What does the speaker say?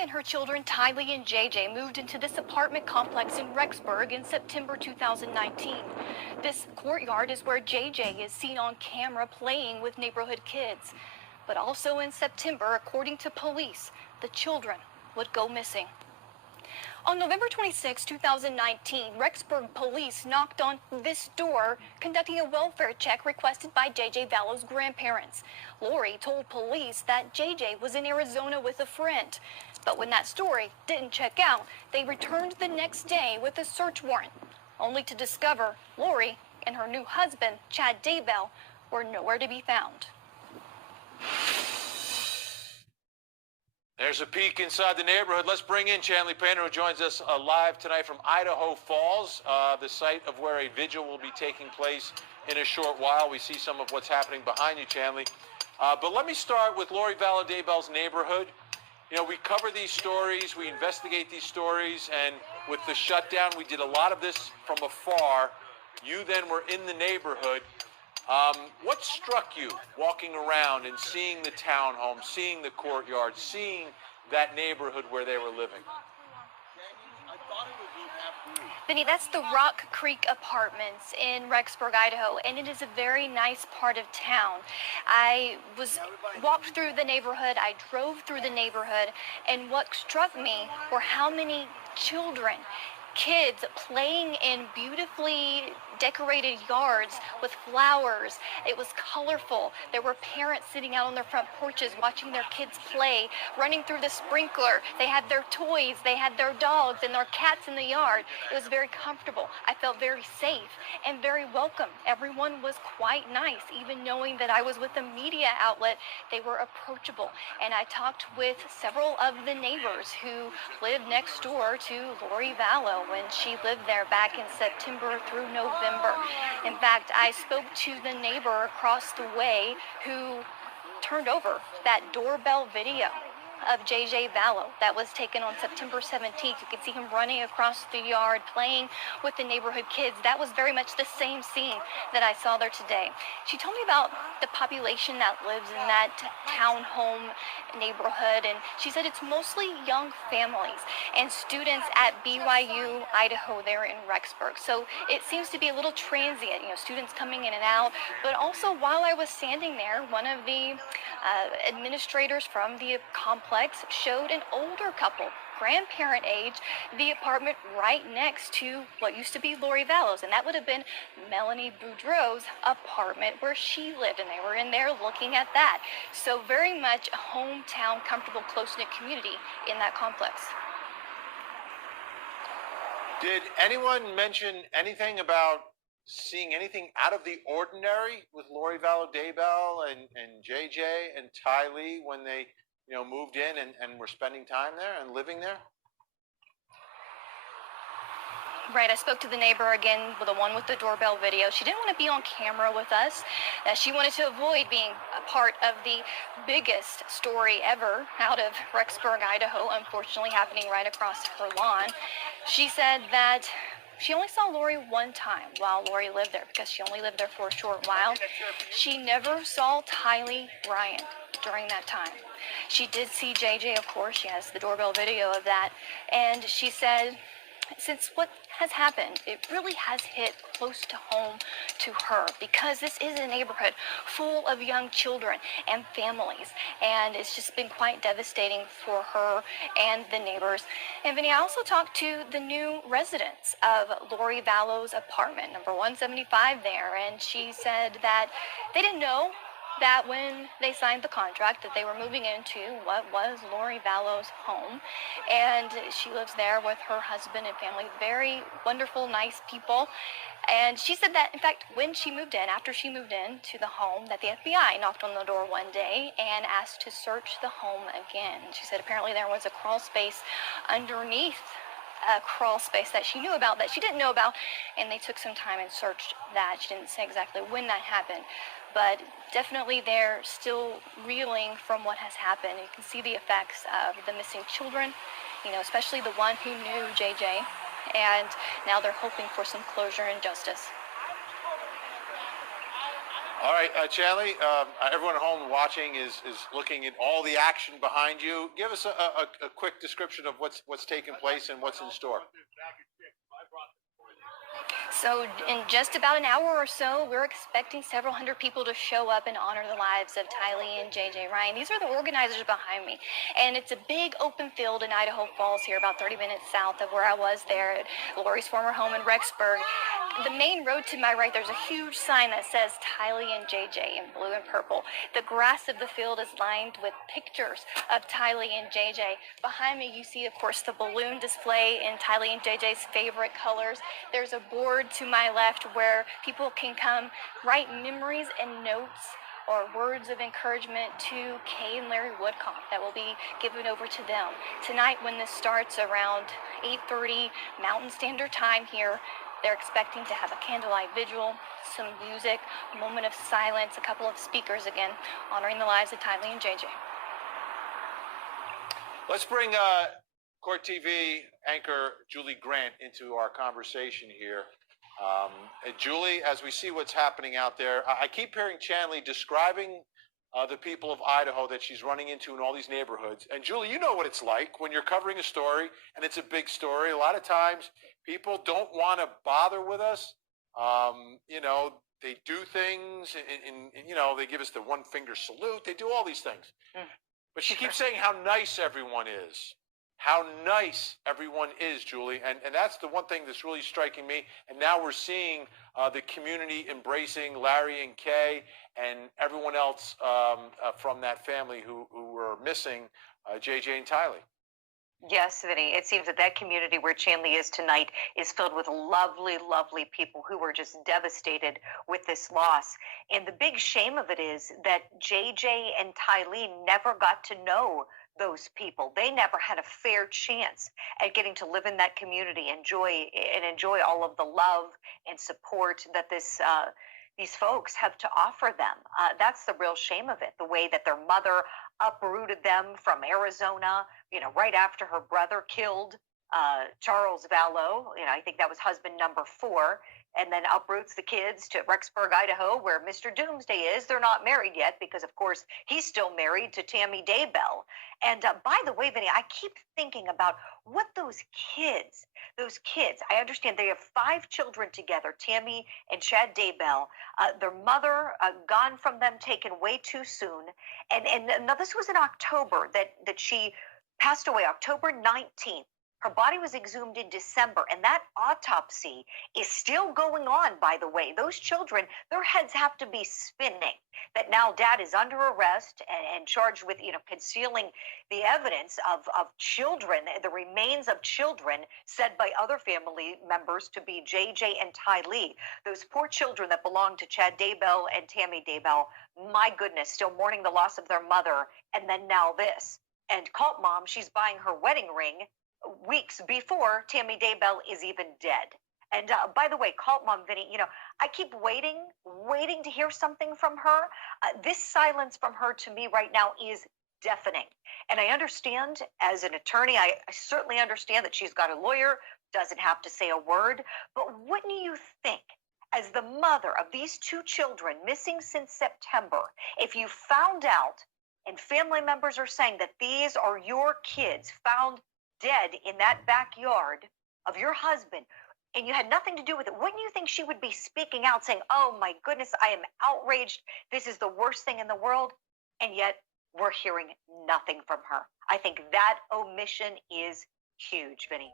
and her children, Tylee and JJ, moved into this apartment complex in Rexburg in September 2019. This courtyard is where JJ is seen on camera playing with neighborhood kids. But also in September, according to police, the children would go missing. On November 26, 2019, Rexburg police knocked on this door, conducting a welfare check requested by JJ Vallow's grandparents. Lori told police that JJ was in Arizona with a friend. But when that story didn't check out, they returned the next day with a search warrant, only to discover Lori and her new husband, Chad Daybell, were nowhere to be found. There's a peek inside the neighborhood. Let's bring in Chanley Painter, who joins us live tonight from Idaho Falls, the site of where a vigil will be taking place in a short while. We see some of what's happening behind you, Chanley. But let me start with Lori Vallow Daybells' neighborhood. You know, we cover these stories, we investigate these stories, and with the shutdown, we did a lot of this from afar. You then were in the neighborhood. What struck you walking around and seeing the townhome, seeing the courtyard, seeing that neighborhood where they were living? Vinny, that's the Rock Creek Apartments in Rexburg, Idaho, and it is a very nice part of town. I walked through the neighborhood, I drove through the neighborhood, and what struck me were how many children, kids playing in beautifully decorated yards with flowers. It was colorful. There were parents sitting out on their front porches watching their kids play, running through the sprinkler. They had their toys, they had their dogs and their cats in the yard. It was very comfortable. I felt very safe and very welcome. Everyone was quite nice, even knowing that I was with a media outlet. They were approachable, and I talked with several of the neighbors who lived next door to Lori Vallow when she lived there back in September through November. In fact, I spoke to the neighbor across the way who turned over that doorbell video of JJ Vallow that was taken on September 17th. You can see him running across the yard, playing with the neighborhood kids. That was very much the same scene that I saw there today. She told me about the population that lives in that townhome neighborhood, and she said it's mostly young families and students at BYU, Idaho, there in Rexburg. So it seems to be a little transient, you know, students coming in and out. But also, while I was standing there, one of the administrators from the complex showed an older couple, grandparent age, the apartment right next to what used to be Lori Vallow's, and that would have been Melanie Boudreau's apartment where she lived, and they were in there looking at that. So very much a hometown, comfortable, close-knit community in that complex. Did anyone mention anything about seeing anything out of the ordinary with Lori Vallow Daybell and JJ and Tylee when they, you know, moved in and were spending time there and living there? Right, I spoke to the neighbor again, the one with the doorbell video. She didn't want to be on camera with us. She wanted to avoid being a part of the biggest story ever out of Rexburg, Idaho, unfortunately happening right across her lawn. She said that she only saw Lori one time while Lori lived there, because she only lived there for a short while. She never saw Tylee Bryant during that time. She did see JJ, of course. She has the doorbell video of that. And she said, since what has happened, it really has hit close to home to her, because this is a neighborhood full of young children and families, and it's just been quite devastating for her and the neighbors. And Vinny, I also talked to the new residents of Lori Vallow's apartment, number 175 there, and she said that they didn't know that when they signed the contract that they were moving into what was Lori Vallow's home, and she lives there with her husband and family. Very wonderful, nice people. And she said that, in fact, when she moved in, after she moved in to the home, that the FBI knocked on the door one day and asked to search the home again. She said apparently there was a crawl space underneath a crawl space that she knew about, that she didn't know about, and they took some time and searched that. She didn't say exactly when that happened, but definitely they're still reeling from what has happened. You can see the effects of the missing children, you know, especially the one who knew JJ, and now they're hoping for some closure and justice. All right, Chanley, everyone at home watching is looking at all the action behind you. Give us a quick description of what's taking place and what's in store. So in just about an hour or so, we're expecting several hundred people to show up and honor the lives of Tylee and JJ Ryan. These are the organizers behind me. And it's a big open field in Idaho Falls here, about 30 minutes south of where I was there at Lori's former home in Rexburg. The main road to my right, there's a huge sign that says Tylee and JJ in blue and purple. The grass of the field is lined with pictures of Tylee and JJ. Behind me, you see, of course, the balloon display in Tylee and JJ's favorite colors. There's a board to my left where people can come write memories and notes or words of encouragement to Kay and Larry Woodcock that will be given over to them. Tonight, when this starts around 8:30 Mountain Standard Time here, they're expecting to have a candlelight vigil, some music, a moment of silence, a couple of speakers again, honoring the lives of Tylee and JJ. Let's bring Court TV anchor Julie Grant into our conversation here. Julie, as we see what's happening out there, I keep hearing Chanley describing the people of Idaho that she's running into in all these neighborhoods. And Julie, you know what it's like when you're covering a story and it's a big story. A lot of times people don't want to bother with us. You know, they do things and, you know, they give us the one finger salute. They do all these things. But she keeps saying how nice everyone is. How nice everyone is, Julie. And that's the one thing that's really striking me. And now we're seeing the community embracing Larry and Kay and everyone else from that family who were missing JJ and Tylee. Yes, Vinny. It seems that that community where Chanley is tonight is filled with lovely, lovely people who were just devastated with this loss. And the big shame of it is that JJ and Tylee never got to know those people. They never had a fair chance at getting to live in that community, enjoy all of the love and support that these folks have to offer them. That's the real shame of it. The way that their mother uprooted them from Arizona, you know, right after her brother killed Charles Vallow. You know, I think that was husband number 4. And then uproots the kids to Rexburg, Idaho, where Mr. Doomsday is. They're not married yet because, of course, he's still married to Tammy Daybell. And by the way, Vinny, I keep thinking about what those kids, I understand they have 5 children together, Tammy and Chad Daybell. Their mother gone from them, taken way too soon. And now this was in October that she passed away, October 19th. Her body was exhumed in December, and that autopsy is still going on, by the way. Those children, their heads have to be spinning that now dad is under arrest and charged with, you know, concealing the evidence of children, the remains of children said by other family members to be JJ and Tylee. Those poor children that belonged to Chad Daybell and Tammy Daybell, my goodness, still mourning the loss of their mother, and then now this. And Cult Mom, she's buying her wedding ring weeks before Tammy Daybell is even dead. And by the way, Cult Mom, Vinny, you know, I keep waiting to hear something from her. This silence from her to me right now is deafening. And I understand as an attorney, I certainly understand that she's got a lawyer, doesn't have to say a word. But wouldn't you think, as the mother of these 2 children missing since September, if you found out and family members are saying that these are your kids found dead in that backyard of your husband, and you had nothing to do with it, wouldn't you think she would be speaking out saying, oh my goodness, I am outraged, this is the worst thing in the world? And yet we're hearing nothing from her. I think that omission is huge, Vinny.